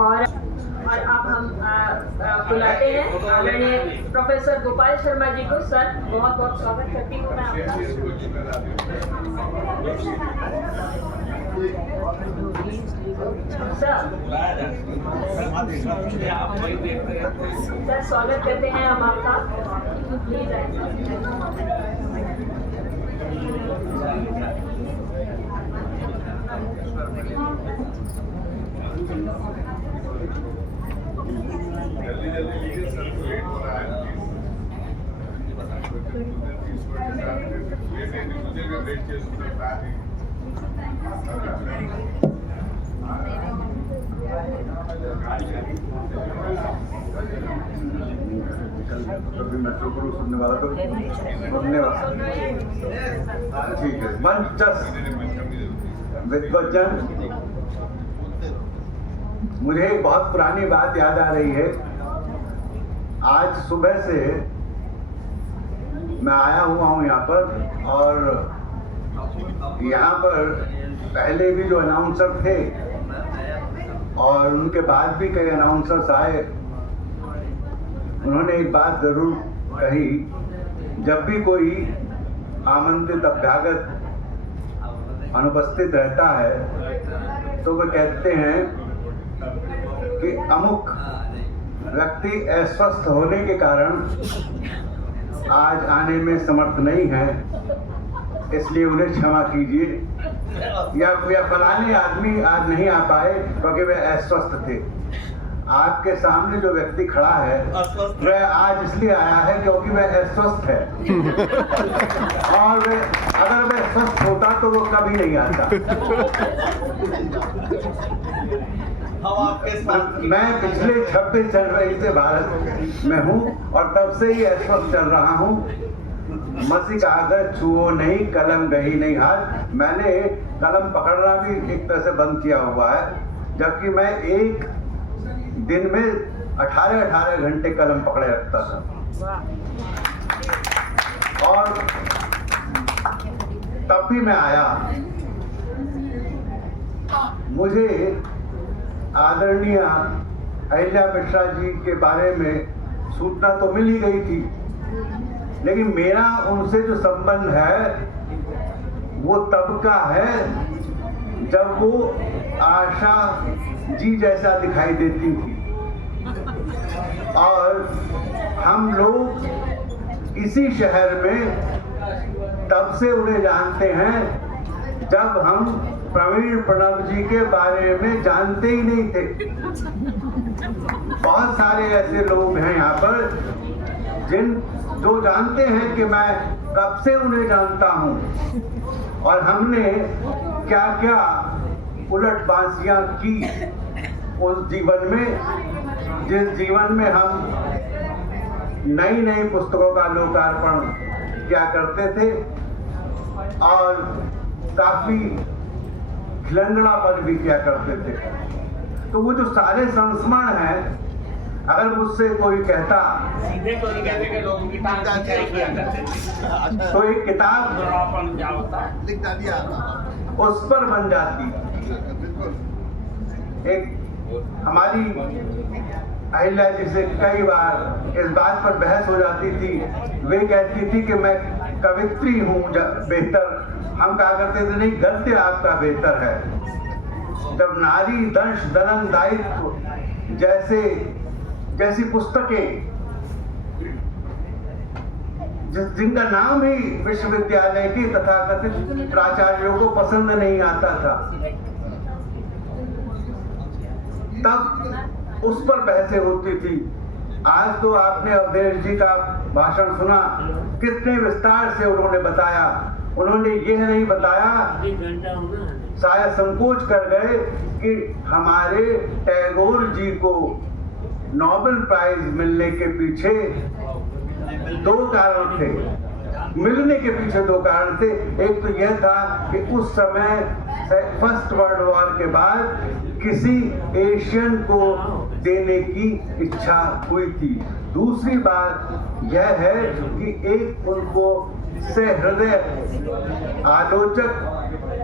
और अब हम बुलाते हैं आदरणीय प्रोफेसर गोपाल शर्मा जी को। सर, बहुत बहुत स्वागत करती हूँ मैं आपका। सर, स्वागत करते हैं हम आपका। जल्दी जल्दी लीजिए सर, को लेट हो रहा है। लेट చేసి मेट्रो को सुनने वाला तो सुनने वाला ठीक है। विद्वज्जन, मुझे एक बहुत पुरानी बात याद आ रही है। आज सुबह से मैं आया हुआ हूँ यहाँ पर, और यहाँ पर पहले भी जो अनाउंसर थे और उनके बाद भी कई अनाउंसर्स आए, उन्होंने एक बात जरूर कही। जब भी कोई आमंत्रित अभ्यागत अनुपस्थित रहता है तो वे कहते हैं कि अमुक व्यक्ति अस्वस्थ होने के कारण आज आने में समर्थ नहीं है, इसलिए उन्हें क्षमा कीजिए, या फलाने आदमी आज नहीं आ पाए क्योंकि वे अस्वस्थ थे। आपके सामने जो व्यक्ति खड़ा है वह आज इसलिए आया है क्योंकि वह अस्वस्थ है और अगर वह स्वस्थ होता तो वो कभी नहीं आता। मैं पिछले 26 जनवरी से भारत में हूँ और तब से ही अस्वस्थ चल रहा हूँ। मसी कागज छुओ नहीं, कलम गही नहीं हाथ। मैंने कलम पकड़ना भी एक तरह से बंद किया हुआ है, जबकि मैं एक दिन में 18 घंटे कलम पकड़े रखता था। और तब भी मैं आया। मुझे आदरणीय अहिल्या मिश्रा जी के बारे में सूचना तो मिल ही गई थी, लेकिन मेरा उनसे जो संबंध है वो तब का है जब वो आशा जी जैसा दिखाई देती थी, और हम लोग इसी शहर में तब से उन्हें जानते हैं जब हम प्रवीण प्रणव जी के बारे में जानते ही नहीं थे। बहुत सारे ऐसे लोग हैं यहाँ पर जो जानते हैं कि मैं कब से उन्हें जानता हूँ और हमने क्या क्या उलट बांसियां की उस जीवन में, जिस जीवन में हम नई नई पुस्तकों का लोकार्पण किया करते थे और काफी खिलंगड़ापन भी किया करते थे। तो वो जो सारे संस्मरण हैं, अगर मुझसे कोई कहता सीधे तो नहीं कहते कि लोग किताब किया करते थे, तो एक किताब क्या होता है लिख दिया उस पर बन जाती। एक हमारी अहिल्या जी से कई बार इस बात पर बहस हो जाती थी। वे कहती थी कि मैं कवित्री हूँ बेहतर, हम कहा करते थे नहीं, गद्य आपका बेहतर है। जब नारी दंश दनन दायित्व जैसी पुस्तकें जिनका नाम ही विश्वविद्यालय की तथाकथित प्राचार्यों को पसंद नहीं आता था, तब उस पर बहसें होती थी। आज तो आपने अवधेश जी का भाषण सुना, कितने विस्तार से उन्होंने बताया। उन्होंने यह नहीं बताया, शायद संकोच कर गए कि हमारे टैगोर जी को नोबेल प्राइज मिलने के पीछे दो कारण थे। मिलने के पीछे दो कारण थे। एक तो यह था कि उस समय फर्स्ट वर्ल्ड वॉर के बाद किसी एशियन को देने की इच्छा हुई थी। दूसरी बात यह है कि एक उनको सहृदय आलोचक,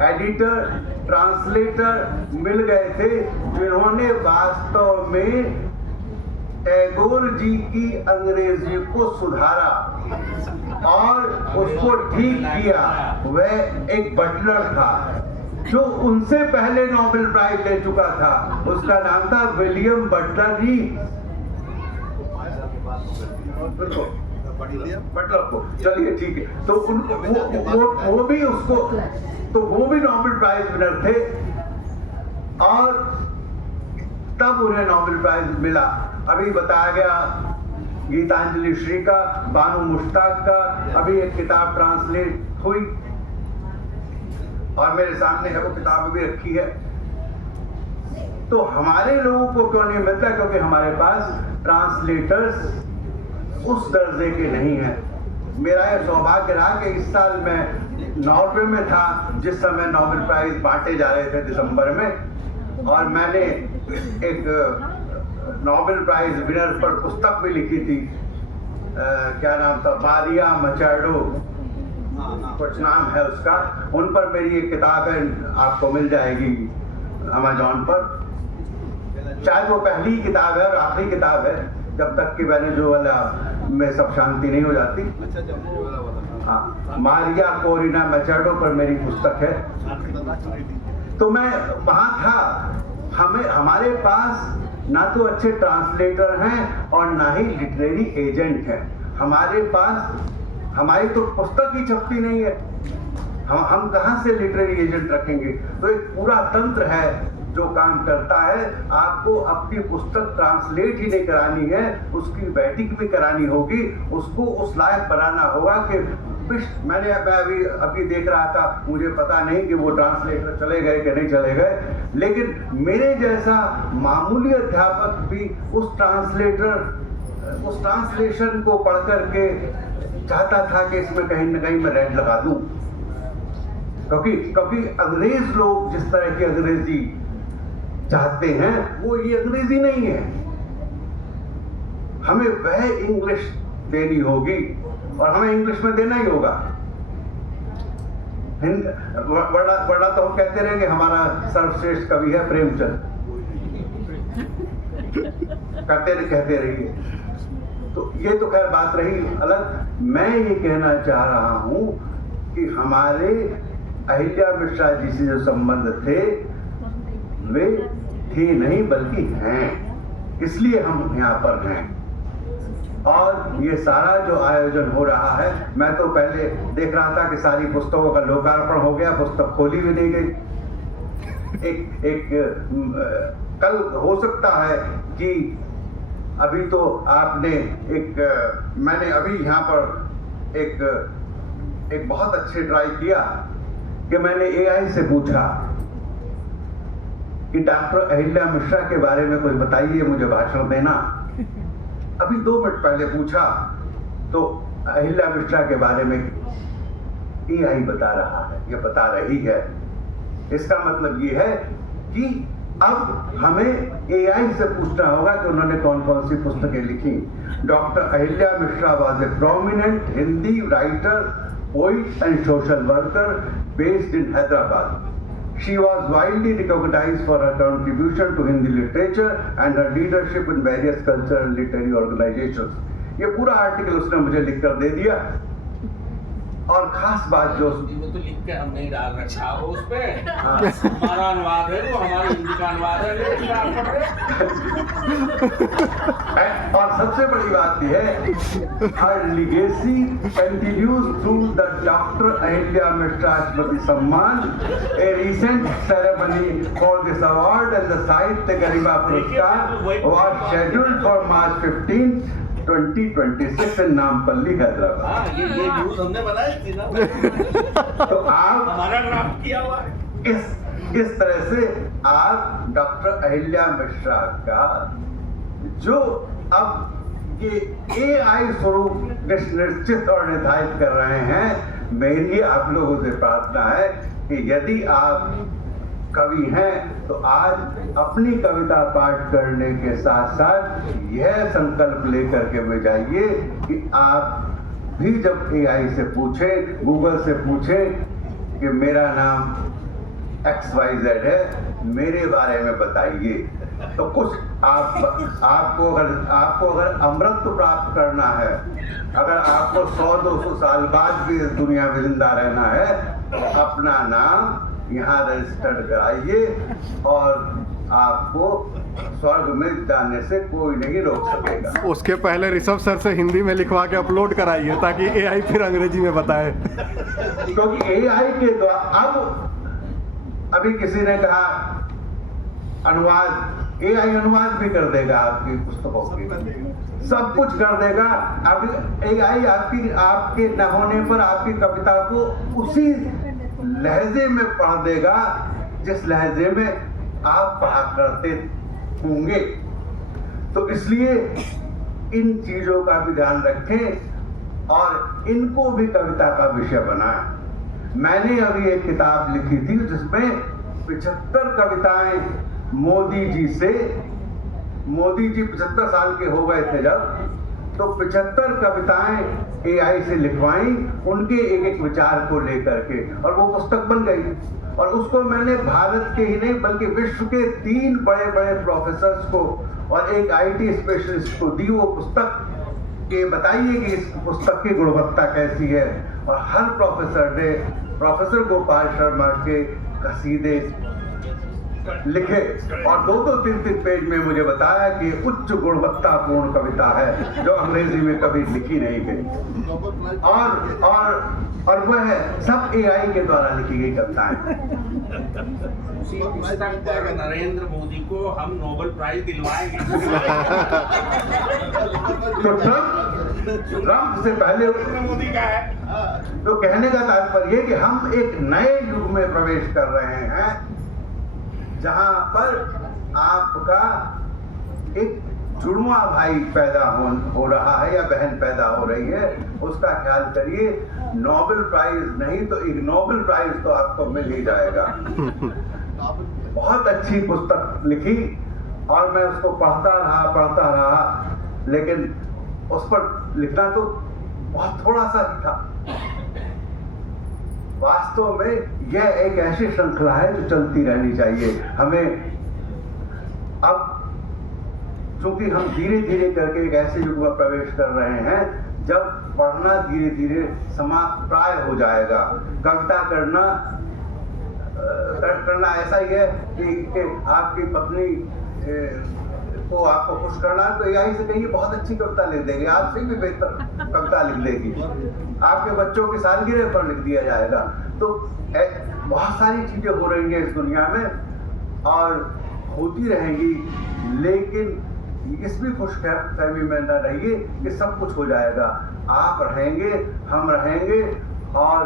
एडिटर ट्रांसलेटर मिल गए थे जिन्होंने वास्तव में टैगोर जी की अंग्रेजी को सुधारा और उसको ठीक किया। वह एक बटलर था जो उनसे पहले नोबेल प्राइज ले चुका था। उसका नाम था विलियम बटलर रीड। बटलर को चलिए ठीक है। तो वो भी उसको, तो वो भी नोबेल प्राइज विनर थे और तब उन्हें नोबेल प्राइज मिला। अभी बताया गया गीतांजलि श्री का, बानू मुश्ताक का, अभी एक किताब ट्रांसलेट हुई और मेरे सामने है, वो किताब भी रखी है। तो हमारे लोगों को क्यों नहीं मिलता? क्योंकि हमारे पास ट्रांसलेटर्स उस दर्जे के नहीं है। मेरा यह सौभाग्य रहा कि इस साल मैं नॉर्वे में था जिस समय नोबेल प्राइज बांटे जा रहे थे दिसंबर में, और मैंने एक नोबेल प्राइज विनर पर पुस्तक भी लिखी थी। क्या नाम था? मारिया मचाडो कुछ नाम है उसका। उन पर मेरी एक किताब है, आपको मिल जाएगी अमेज़न पर। शायद वो पहली किताब है और आखिरी किताब है जब तक कि वेनेजुएला में सब शांति नहीं हो जाती। हाँ, मारिया कोरिना मचाडो पर मेरी पुस्तक है। तो मैं वहाँ था। हमारे पास ना तो अच्छे ट्रांसलेटर हैं और ना ही लिटरेरी एजेंट हैं। हमारे पास हमारी तो पुस्तक ही छपती नहीं है। हम कहाँ से लिटरेरी एजेंट रखेंगे? तो एक पूरा तंत्र है जो काम करता है। आपको अपनी पुस्तक ट्रांसलेट ही नहीं करानी है, उसकी बैटिंग भी करानी होगी, उसको उस लायक बनाना होगा कि मैं अभी देख रहा था, मुझे पता नहीं कि वो ट्रांसलेटर चले गए कि नहीं चले गए, लेकिन मेरे जैसा मामूली अध्यापक भी उस ट्रांसलेशन को पढ़ करके चाहता था कि इसमें कहीं ना कहीं मैं रेड लगा दूं, क्योंकि अंग्रेज लोग जिस तरह की अंग्रेजी चाहते हैं वो ये अंग्रेजी नहीं है। हमें वह इंग्लिश देनी होगी और हमें इंग्लिश में देना ही होगा। वरना तो हम कहते रहेंगे हमारा सर्वश्रेष्ठ कवि है प्रेमचंद, कहते रहिए। तो ये तो खैर बात रही अलग। मैं ये कहना चाह रहा हूं कि हमारे अहिल्या मिश्रा जी से जो संबंध थे वे थे नहीं बल्कि हैं, इसलिए हम यहाँ पर हैं। और ये सारा जो आयोजन हो रहा है, मैं तो पहले देख रहा था कि सारी पुस्तकों का लोकार्पण हो गया, पुस्तक खोली भी नहीं गई। कल हो सकता है कि अभी तो आपने मैंने अभी यहाँ पर एक बहुत अच्छे ट्राई किया कि मैंने AI से पूछा कि डॉक्टर अहिल्या मिश्रा के बारे में कुछ बताइए, मुझे भाषण देना। अभी 2 मिनट पहले पूछा तो अहिल्या मिश्रा के बारे में AI बता रहा है, ये बता रही है। इसका मतलब ये है कि अब हमें AI से पूछना होगा कि उन्होंने कौन कौन सी पुस्तकें लिखी। Doctor Ahilya Mishra was a prominent Hindi writer, poet and social worker based in Hyderabad. She was widely recognized for her contribution to Hindi literature and her leadership in various cultural and literary organizations. ये पूरा article उसने मुझे लिखकर दे दिया। और खास बात जो वो तो लिख के हम नहीं डाल रखा हो उस पे। हमारा अनुवाद है, वो हमारे हिंदी का अनुवाद है। और सबसे बड़ी बात यह है, her legacy continues through the Dr. Ahilya Mishra Smriti Samman, a recent ceremony for this award and the Sahitya Garima Puraskar was scheduled for March 15, 2026 in Nampalli, Hyderabad। ये न्यूज़ हमने बनाई थी ना। तो आप हमारा ड्राफ्ट किया हुआ इस तरह से आप डॉक्टर अहिल्या मिश्रा का जो अब ये AI स्वरूप निश्चित और निर्धारित कर रहे हैं, मेरी आप लोगों से प्रार्थना है कि यदि आप कवि हैं तो आज अपनी कविता पाठ करने के साथ साथ यह संकल्प लेकर के में जाइए कि आप भी जब AI से पूछें, गूगल से पूछें कि मेरा नाम XYZ है, मेरे बारे में बताइए। तो कुछ आपको अगर अमृत प्राप्त करना है, अगर आपको 100-200 साल बाद भी इस दुनिया में जिंदा रहना है, तो अपना नाम यहाँ रजिस्टर्ड कराइए और आपको स्वर्ग में जाने से कोई नहीं रोक सकेगा। उसके पहले ऋषभ सर से हिंदी में लिखवा के अपलोड कराइए ताकि AI फिर अंग्रेजी में बताए। क्योंकि AI के द्वारा अभी किसी ने कहा अनुवाद, AI अनुवाद भी कर देगा आपकी पुस्तकों की, सब कुछ कर देगा। अब AI आपके न होने पर आपकी कविता को उसी लहजे में पढ़ देगा जिस लहजे में आप पढ़ा करते होंगे। तो इसलिए इन चीजों का भी ध्यान रखें और इनको भी कविता का विषय बनाएं। मैंने अभी एक किताब लिखी थी जिसमें 75 कविताएं मोदी जी 75 साल के हो गए थे जब, तो 75 कविताएं AI से लिखवाई उनके एक विचार को लेकर के, और वो पुस्तक बन गई। और उसको मैंने भारत के ही नहीं बल्कि विश्व के 3 बड़े प्रोफेसर्स को और एक IT स्पेशलिस्ट को दी वो पुस्तक कि बताइए कि इस पुस्तक की गुणवत्ता कैसी है। और हर प्रोफेसर ने प्रोफेसर गोपाल शर्मा के कसीदे लिखे और 2-3 पेज में मुझे बताया कि उच्च गुणवत्तापूर्ण कविता है जो अंग्रेजी में कभी लिखी नहीं गई, और वह सब AI के द्वारा लिखी गई कविताएं। उसी पुस्तक पर नरेंद्र मोदी को हम नोबेल प्राइज दिलवाएंगे। तो ट्रंप से पहले मोदी का है। तो कहने का तात्पर्य कि हम एक नए युग में प्रवेश कर रहे हैं जहां पर आपका एक जुड़वा भाई पैदा हो रहा है या बहन पैदा हो रही है, उसका ख्याल करिए। नोबेल प्राइज नहीं तो एक नोबेल प्राइज तो आपको मिल ही जाएगा। बहुत अच्छी पुस्तक लिखी और मैं उसको पढ़ता रहा, लेकिन उस पर लिखना तो बहुत थोड़ा सा ही था। वास्तव में यह एक ऐसी श्रृंखला है जो चलती रहनी चाहिए हमें। अब चूंकि हम धीरे धीरे करके एक ऐसे युग में प्रवेश कर रहे हैं जब पढ़ना धीरे धीरे समाप्त प्राय हो जाएगा। कविता करना ऐसा ही है कि आपकी पत्नी को आपको खुश करना है तो AI से कहिए बहुत अच्छी कविता लिख देगी, आपसे भी बेहतर कविता लिख देगी। आपके बच्चों की सालगिरह पर लिख दिया जाएगा। तो बहुत सारी चीजें हो रही हैं इस दुनिया में और होती रहेंगी, लेकिन इस भी खुशफहमी में न रहिए कि सब कुछ हो जाएगा। आप रहेंगे, हम रहेंगे और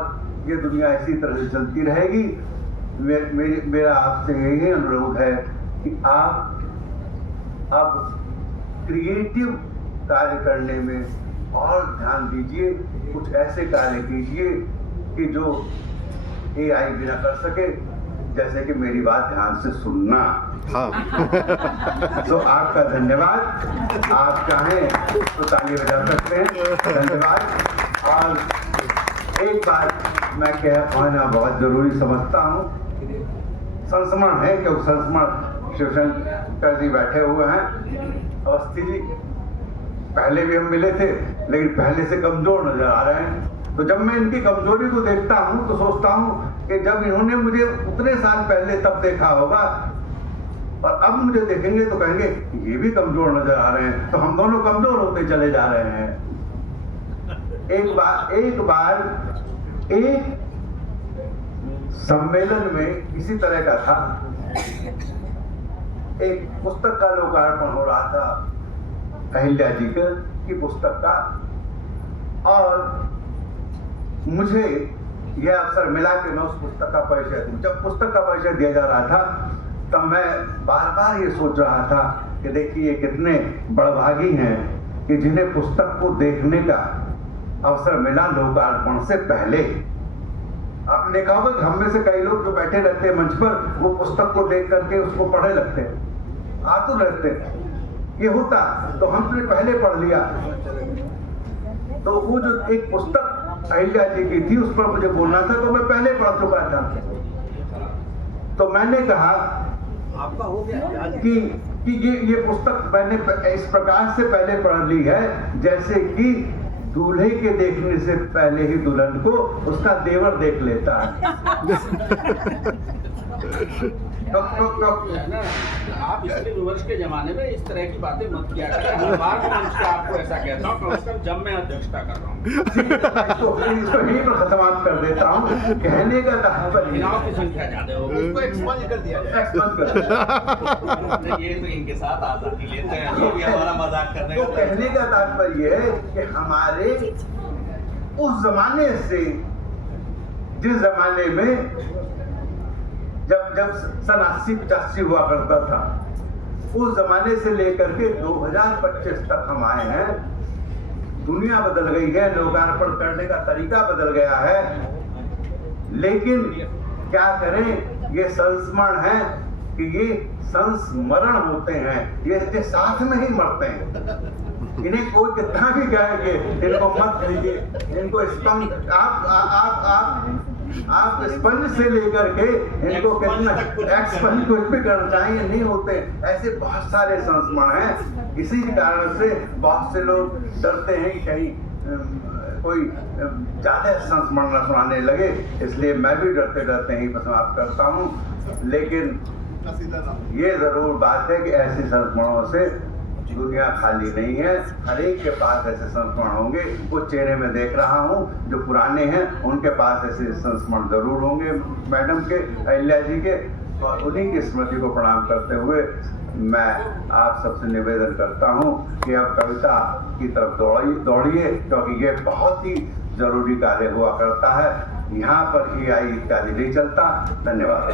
ये दुनिया इसी तरह से चलती रहेगी। मेरा आपसे यही अनुरोध है कि आप अब क्रिएटिव कार्य करने में और ध्यान दीजिए, कुछ ऐसे कार्य कीजिए कि जो AI भी ना कर सके, जैसे कि मेरी बात ध्यान से सुनना। हाँ। तो आपका धन्यवाद। आप चाहें तो ताली बजा सकते हैं। धन्यवाद। और एक बात मैं कहना बहुत जरूरी समझता हूँ, संस्मरण है क्योंकि संस्मरण शिवशंकर जी बैठे हुए हैं। अवस्थी जी पहले भी हम मिले थे लेकिन पहले से कमजोर नजर आ रहे हैं। तो जब मैं इनकी कमजोरी को देखता हूं तो सोचता हूं कि जब इन्होंने मुझे उतने साल पहले तब देखा होगा और अब मुझे देखेंगे तो कहेंगे ये भी कमजोर नजर आ रहे हैं। तो हम दोनों कमजोर होते चले जा रहे हैं। एक बार एक सम्मेलन में इसी तरह का था, एक पुस्तक का लोकार्पण हो रहा था अहिल्या जी की पुस्तक का, और मुझे यह अवसर मिला कि मैं उस पुस्तक का परिचय दूं। जब पुस्तक का परिचय दिया जा रहा था तब मैं बार बार ये सोच रहा था कि देखिए कितने बड़भागी हैं कि जिन्हें पुस्तक को देखने का अवसर मिला लोकार्पण से पहले। आपने देखा होगा कि हम में से कई लोग जो बैठे रहते हैं मंच पर, वो पुस्तक को देख करके उसको पढ़े लगते हैं, आतुर रहते हैं। ये होता तो हमने पहले पढ़ लिया। तो वो जो एक पुस्तक अहिल्या जी की थी उस पर मुझे बोलना था तो मैं पहले पढ़ चुका था। तो मैंने कहा आपका हो गया कि ये पुस्तक मैंने इस प्रकार से पहले पढ़ ली है जैसे कि दूल्हे के देखने से पहले ही दुल्हन को उसका देवर देख लेता है। है ना, आप इसके विमर्श के जमाने में इस तरह की बातें मत किया करें। हर बार मैं मंच पे आपको ऐसा कहता हूँ, कम से कम जब मैं अध्यक्षता कर रहा हूँ। इसको यहीं पर खत्मात कर देता हूँ। कहने का तात्पर्य महिलाओं की संख्या ज्यादा हो गई, उसको एक्सपंज कर दिया जाए। एक्सपेंड कर देता हूँ। ये तो इनके साथ आजादी लेते हैं, ये भी हमारा मजाक करने तो का कहने का तात्पर्य है कि हमारे उस जमाने से, जिस जमाने में जब सन 80-85 हुआ करता था, उस जमाने से लेकर के 2025 तक हम आए हैं। दुनिया बदल गई है, लोकार्पण करने का तरीका बदल गया है, लेकिन क्या करें, ये संस्मरण है कि ये संस्मरण होते हैं, ये साथ में ही मरते हैं। इन्हें कोई कितना भी कहेंगे, इनको मत लीजिए, इनको स्पंज आप स्पंज से लेकर के इनको कितना एक्सपंज कुछ भी करना चाहिए, नहीं होते। ऐसे बहुत सारे संस्मरण हैं। इसी कारण से बहुत से लोग डरते हैं कि कहीं कोई ज्यादा संस्मरण न सुनाने लगे, इसलिए मैं भी डरते डरते ही समाप्त करता हूँ। लेकिन ये जरूर बात है कि ऐसे संस्मरणों से दुनिया खाली नहीं है, हर एक के पास ऐसे संस्मरण होंगे। कुछ चेहरे में देख रहा हूँ जो पुराने हैं, उनके पास ऐसे संस्मरण जरूर होंगे मैडम के, अहिल्या जी के, और उन्हीं की स्मृति को प्रणाम करते हुए मैं आप सबसे निवेदन करता हूँ कि अब कविता की तरफ दौड़िए, क्योंकि ये बहुत ही जरूरी कार्य हुआ करता है। यहाँ पर EI इत्यादि नहीं चलता। धन्यवाद।